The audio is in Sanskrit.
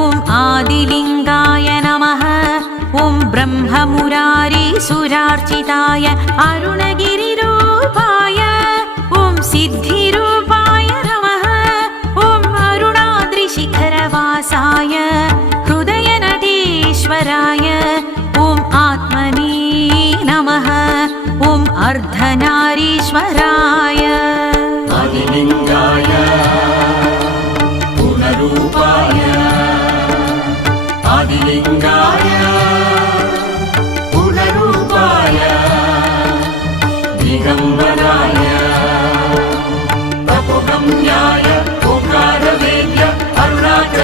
ॐ आदिलिङ्गाय नमः। ॐ ब्रह्ममुरारीसुरार्चिताय अरुणगिरिरूपाय ॐ सिद्धिरूपाय नमः। ॐ अरुणाद्रिशिखरवासाय हृदयनटेश्वराय ॐ आत्मने नमः। ॐ अर्धनारीश्वराय